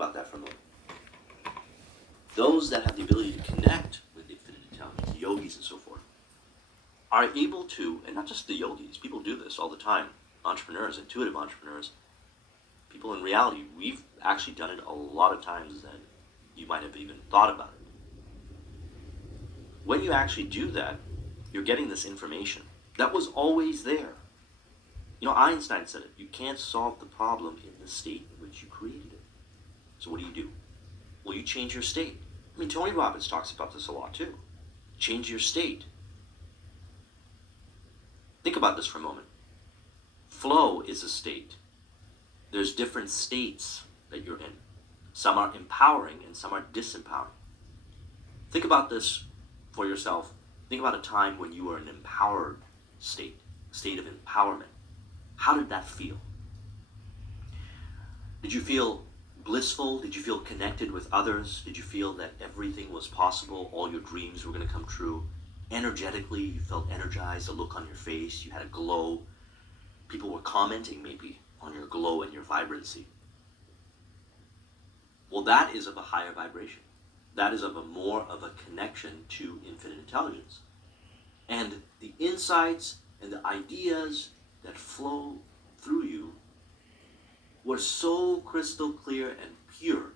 about that for a moment. Those that have the ability to connect with infinite intelligence, the yogis and so forth, are able to, and not just the yogis, people do this all the time, entrepreneurs, intuitive entrepreneurs, people in reality, we've actually done it a lot of times than you might have even thought about it. When you actually do that, you're getting this information that was always there. You know, Einstein said it, you can't solve the problem in the state in which you created it. So what do? Well, you change your state. I mean, Tony Robbins talks about this a lot too. Change your state. Think about this for a moment. Flow is a state. There's different states that you're in. Some are empowering and some are disempowering. Think about this for yourself. Think about a time when you were in an empowered state, a state of empowerment. How did that feel? Did you feel blissful? Did you feel connected with others? Did you feel that everything was possible? All your dreams were going to come true? Energetically, you felt energized, a look on your face, you had a glow. People were commenting maybe on your glow and your vibrancy. Well, that is of a higher vibration. That is of a more of a connection to infinite intelligence. And the insights and the ideas that flow through you were so crystal clear and pure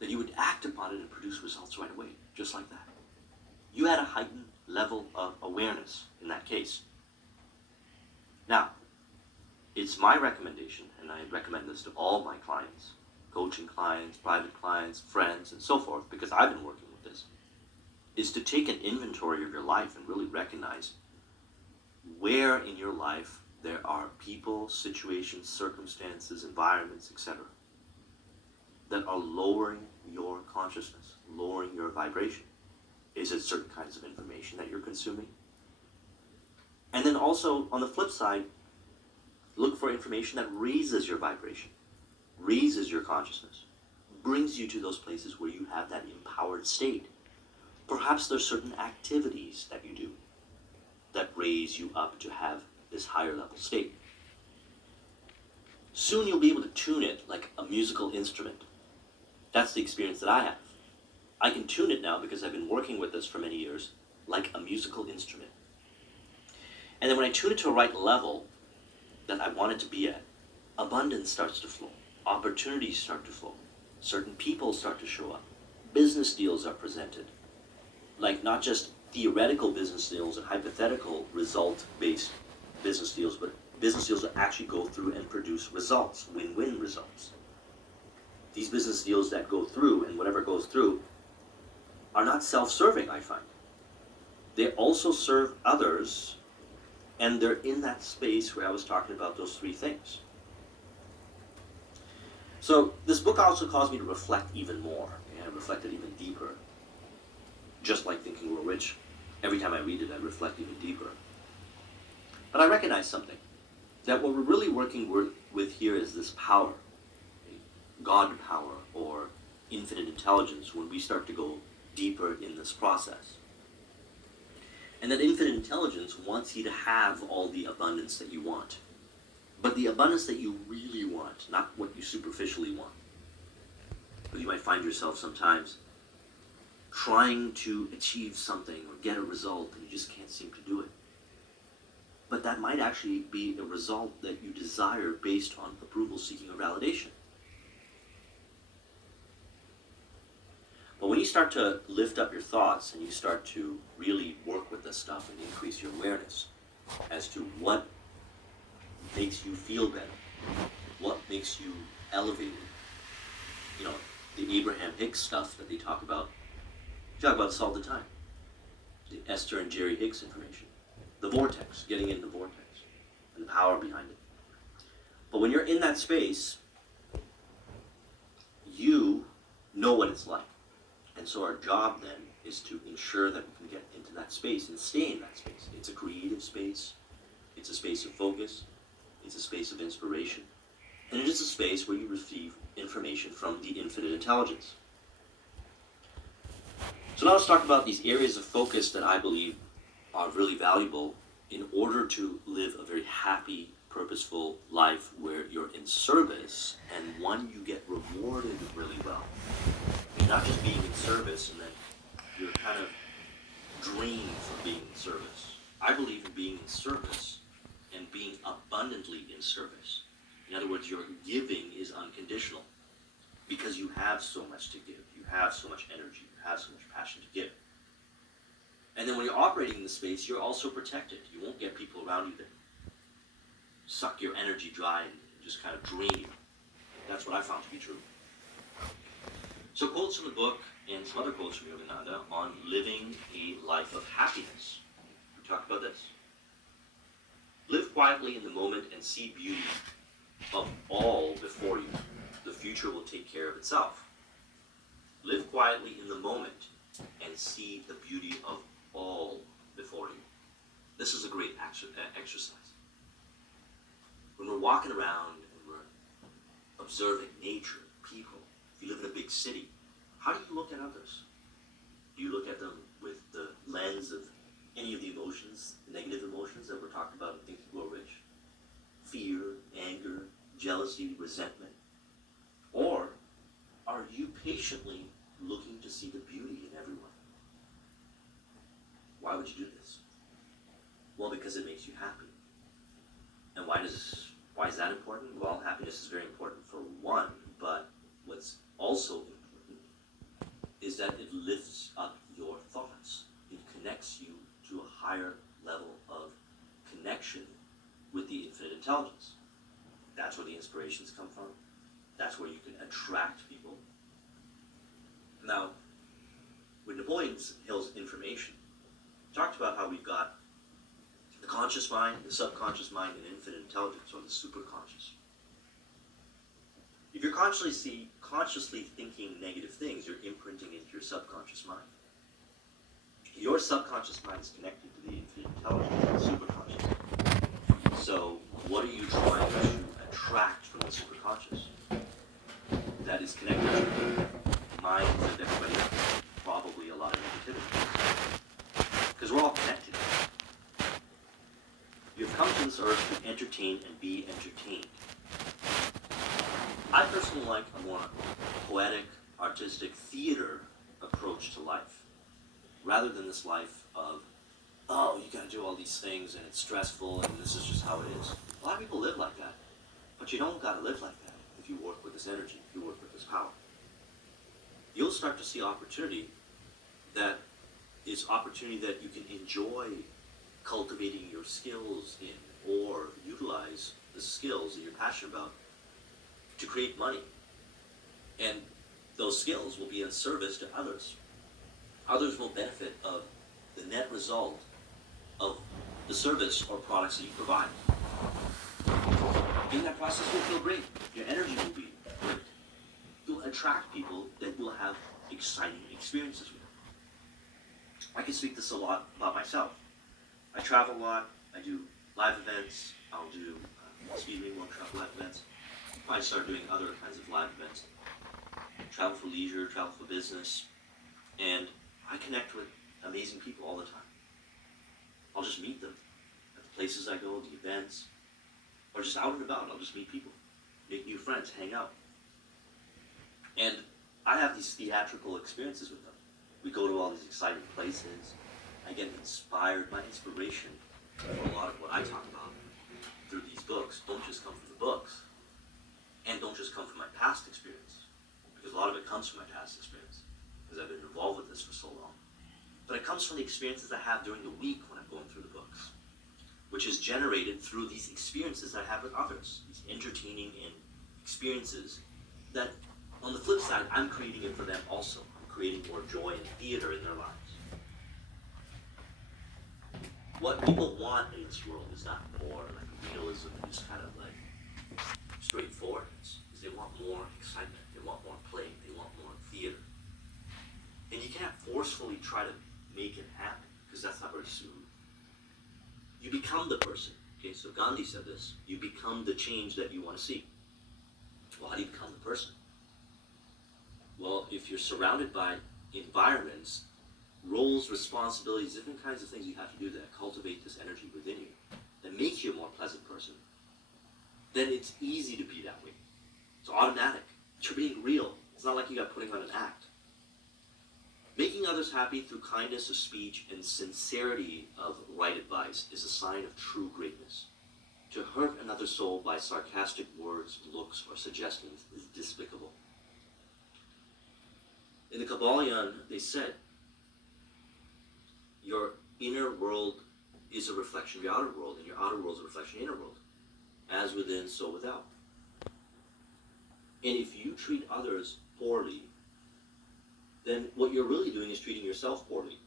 that you would act upon it and produce results right away, just like that. You had a heightened level of awareness in that case. Now, it's my recommendation, and I recommend this to all my clients, coaching clients, private clients, friends, and so forth, because I've been working with this, is to take an inventory of your life and really recognize where in your life there are people, situations, circumstances, environments, etc., that are lowering your consciousness, lowering your vibration. Is it certain kinds of information that you're consuming? And then also, on the flip side, look for information that raises your vibration, raises your consciousness, brings you to those places where you have that empowered state. Perhaps there's certain activities that you do that raise you up to have this higher level state. Soon you'll be able to tune it like a musical instrument. That's the experience that I have. I can tune it now because I've been working with this for many years, like a musical instrument. And then when I tune it to a right level that I want it to be at, abundance starts to flow, opportunities start to flow, certain people start to show up, business deals are presented, like not just theoretical business deals and hypothetical result-based business deals, but business deals that actually go through and produce results, win-win results. These business deals that go through, and whatever goes through, are not self-serving, I find. They also serve others, and they're in that space where I was talking about those three things. So this book also caused me to reflect even more, and I reflected even deeper. Just like Think and Grow Rich, every time I read it, I reflect even deeper. But I recognize something, that what we're really working with here is this power, God power, or infinite intelligence, when we start to go deeper in this process. And that infinite intelligence wants you to have all the abundance that you want. But the abundance that you really want, not what you superficially want. Because you might find yourself sometimes trying to achieve something or get a result and you just can't seem to do it. But that might actually be a result that you desire based on approval seeking or validation. But when you start to lift up your thoughts and you start to really work with this stuff and increase your awareness as to what makes you feel better, what makes you elevated, you know, the Abraham Hicks stuff that they talk about this all the time. The Esther and Jerry Hicks information. The vortex, getting in the vortex, and the power behind it. But when you're in that space, you know what it's like. And so our job then is to ensure that we can get into that space and stay in that space. It's a creative space. It's a space of focus. It's a space of inspiration. And it is a space where you receive information from the infinite intelligence. So now let's talk about these areas of focus that I believe are really valuable in order to live a very happy, purpose purposeful life where you're in service, and one, you get rewarded really well. You're not just being in service and then you're kind of drained from being in service. I believe in being in service and being abundantly in service. In other words, your giving is unconditional because you have so much to give. You have so much energy. You have so much passion to give. And then when you're operating in the space, you're also protected. You won't get people around you that suck your energy dry and just kind of drain you. That's what I found to be true. So quotes from the book and some other quotes from Yogananda on living a life of happiness. We talked about this. Live quietly in the moment and see beauty of all before you. The future will take care of itself. Live quietly in the moment and see the beauty of all before you. This is a great exercise. When we're walking around and we're observing nature, people, if you live in a big city, how do you look at others? Do you look at them with the lens of any of the emotions, the negative emotions that were talked about in Think and Grow Rich? Fear, anger, jealousy, resentment? Or are you patiently looking to see the beauty in everyone? Why would you do this? Well, because it makes you happy. And why is that important? Well, happiness is very important for one, but what's also important is that it lifts up your thoughts. It connects you to a higher level of connection with the infinite intelligence. That's where the inspirations come from. That's where you can attract people. Now, with Napoleon Hill's information, talked about how we've got the conscious mind, the subconscious mind, and infinite intelligence, or the superconscious. If you're consciously thinking negative things, you're imprinting into your subconscious mind. Your subconscious mind is connected to the infinite intelligence, the superconscious. So, what are you trying to attract from the superconscious? That is connected to the minds of everybody else. Probably a lot of negativity. Because we're all connected. You've come to this earth to entertain and be entertained. I personally like a more poetic, artistic, theater approach to life, rather than this life of, oh, you gotta do all these things and it's stressful and this is just how it is. A lot of people live like that, but you don't gotta live like that if you work with this energy, if you work with this power. You'll start to see opportunity that is opportunity that you can enjoy cultivating your skills in, or utilize the skills that you're passionate about to create money. And those skills will be in service to others. Others will benefit of the net result of the service or products that you provide. In that process, you'll feel great. Your energy will be great. You'll attract people that will have exciting experiences with. I can speak this a lot about myself. I travel a lot. I do live events. I'll do speed reading workshop live events. I start doing other kinds of live events. Travel for leisure, travel for business, and I connect with amazing people all the time. I'll just meet them at the places I go, the events, or just out and about. I'll just meet people, make new friends, hang out. And I have these theatrical experiences with them. We go to all these exciting places. I get inspired. My inspiration for a lot of what I talk about through these books don't just come from the books, and don't just come from my past experience, because a lot of it comes from my past experience, because I've been involved with this for so long. But it comes from the experiences I have during the week when I'm going through the books, which is generated through these experiences I have with others, these entertaining and experiences that, on the flip side, I'm creating it for them also. I'm creating more joy and theater in their lives. What people want in this world is not more like realism and just kind of like straightforwardness. Is they want more excitement, they want more play, they want more theater. And you can't forcefully try to make it happen, because that's not very smooth. You become the person. Okay, so Gandhi said this, you become the change that you want to see. Well, how do you become the person? Well, if you're surrounded by environments, roles, responsibilities, different kinds of things you have to do that cultivate this energy within you, that make you a more pleasant person, then it's easy to be that way. It's automatic. You're being real. It's not like you got putting on an act. Making others happy through kindness of speech and sincerity of right advice is a sign of true greatness. To hurt another soul by sarcastic words, looks, or suggestions is despicable. In the Kabbalion, they said, your inner world is a reflection of your outer world, and your outer world is a reflection of your inner world. As within, so without. And if you treat others poorly, then what you're really doing is treating yourself poorly.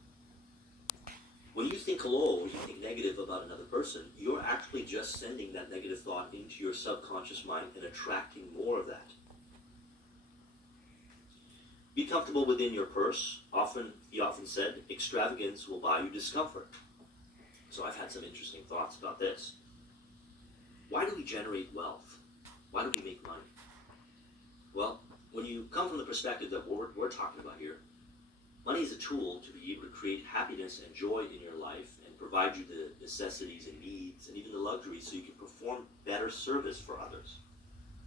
When you think low or you think negative about another person, you're actually just sending that negative thought into your subconscious mind and attracting more of that. Be comfortable within your purse. He often said, extravagance will buy you discomfort. So I've had some interesting thoughts about this. Why do we generate wealth? Why do we make money? Well, when you come from the perspective that we're talking about here, money is a tool to be able to create happiness and joy in your life and provide you the necessities and needs and even the luxuries so you can perform better service for others.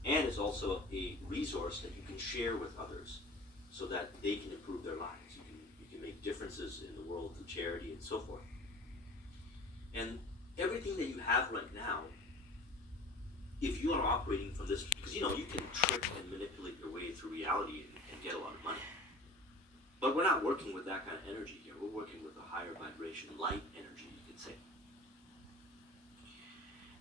And it's also a resource that you can share with others so that they can improve their lives. You can make differences in the world through charity and so forth. And everything that you have right now, if you are operating from this, because you can trick and manipulate your way through reality and get a lot of money. But we're not working with that kind of energy here. We're working with a higher vibration, light energy, you could say.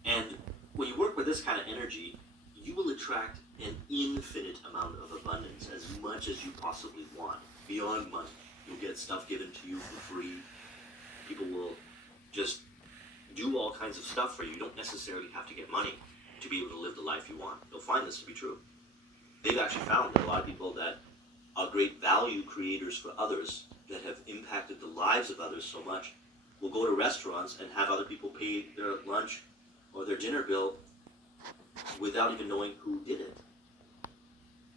And when you work with this kind of energy, you will attract an infinite amount of abundance, as much as you possibly want, beyond money. You'll get stuff given to you for free. People will just do all kinds of stuff for you. You don't necessarily have to get money to be able to live the life you want. You'll find this to be true. They've actually found that a lot of people that are great value creators for others, that have impacted the lives of others so much, will go to restaurants and have other people pay their lunch or their dinner bill without even knowing who did it.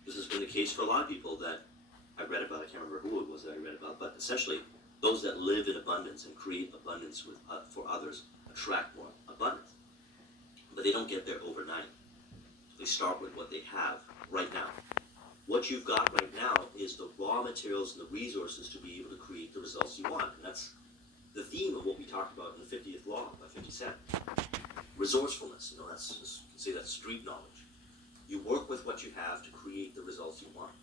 This has been the case for a lot of people that I read about. I can't remember who it was that I read about, but essentially those that live in abundance and create abundance for others attract more abundance. But they don't get there overnight. They start with what they have right now. What you've got right now is the raw materials and the resources to be able to create the results you want. And that's the theme of what we talked about in the 50th Law by 50 Cent. Resourcefulness, you can say that's street knowledge. You work with what you have to create the results you want.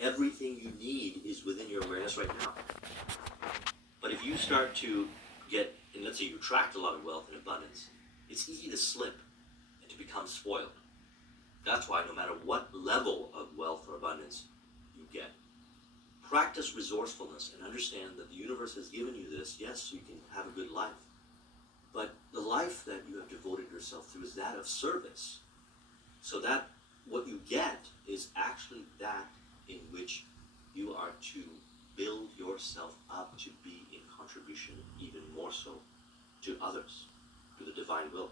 Everything you need is within your awareness right now. But if you start to get, and let's say you attract a lot of wealth and abundance, it's easy to slip and to become spoiled. That's why no matter what level of wealth or abundance you get, practice resourcefulness and understand that the universe has given you this, yes, so you can have a good life. But the life that you have devoted yourself to is that of service. So that what you get is actually that in which you are to build yourself up to be in contribution even more so to others, to the divine will.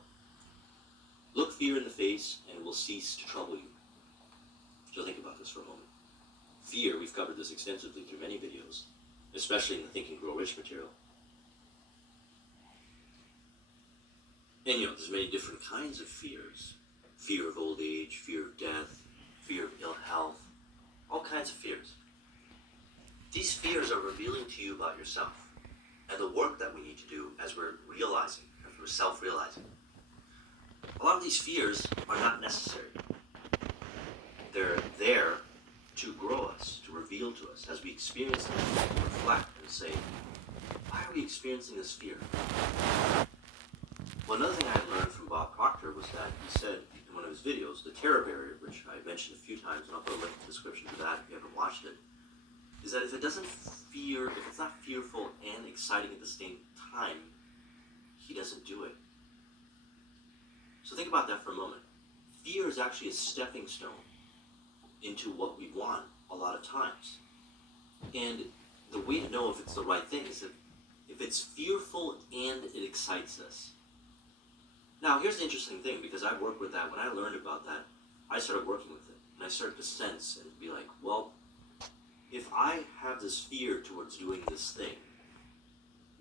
Look fear in the face and it will cease to trouble you. So think about this for a moment. Fear, we've covered this extensively through many videos, especially in the Think and Grow Rich material. And there's many different kinds of fears. Fear of old age, fear of death, fear of ill health, all kinds of fears. These fears are revealing to you about yourself and the work that we need to do as we're realizing, as we're self-realizing. A lot of these fears are not necessary. They're there to grow us, to reveal to us. As we experience them, we reflect and say, why are we experiencing this fear? Well, another thing I learned from Bob Proctor was that he said in one of his videos, the terror barrier, which I mentioned a few times, and I'll put a link in the description to that if you haven't watched it, is that if it's not fearful and exciting at the same time, he doesn't do it. So think about that for a moment. Fear is actually a stepping stone into what we want a lot of times. And the way to know if it's the right thing is if it's fearful and it excites us. Now, here's the interesting thing, because I worked with that. When I learned about that, I started working with it. And I started to sense and be like, well, if I have this fear towards doing this thing,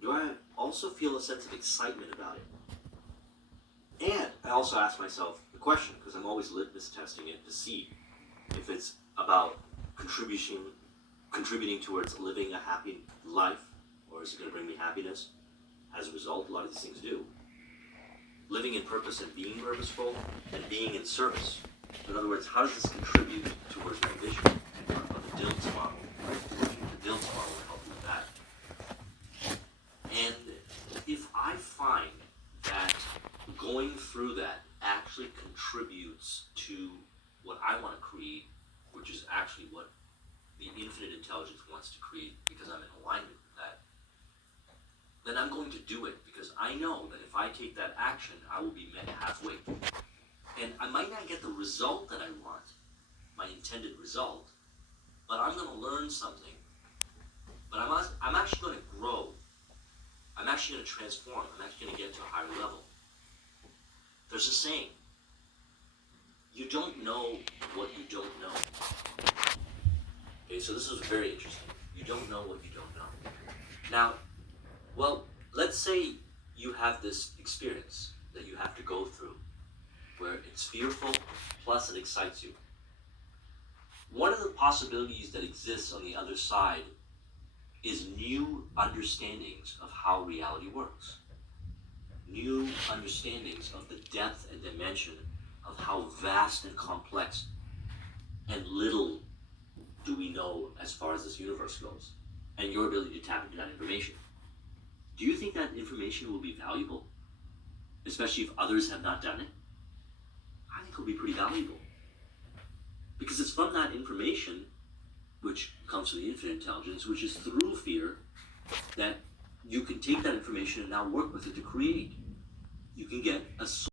do I also feel a sense of excitement about it? And I also ask myself the question, because I'm always litmus testing it to see if it's about contributing towards living a happy life, or is it going to bring me happiness? As a result, a lot of these things do. Living in purpose and being purposeful, and being in service. In other words, how does this contribute towards my vision of the Dilts model? Right? The Dilts model will help you with that. And if I find that going through that actually contributes to what I want to create, which is actually what the infinite intelligence wants to create, because I'm in alignment with that, then I'm going to do it, because I know that if I take that action, I will be met halfway. And I might not get the result that I want, my intended result, but I'm going to learn something. But I'm actually going to grow. I'm actually going to transform. I'm actually going to get to a higher level. There's a saying, you don't know what you don't know. Okay, so this is very interesting. You don't know what you don't know. Now, well, let's say you have this experience that you have to go through, where it's fearful, plus it excites you. One of the possibilities that exists on the other side is new understandings of how reality works. New understandings of the depth and dimension of how vast and complex and little do we know as far as this universe goes, and your ability to tap into that information. Do you think that information will be valuable, especially if others have not done it? I think it will be pretty valuable, because it's from that information, which comes from the infinite intelligence, which is through fear, that you can take that information and now work with it to create. You can get a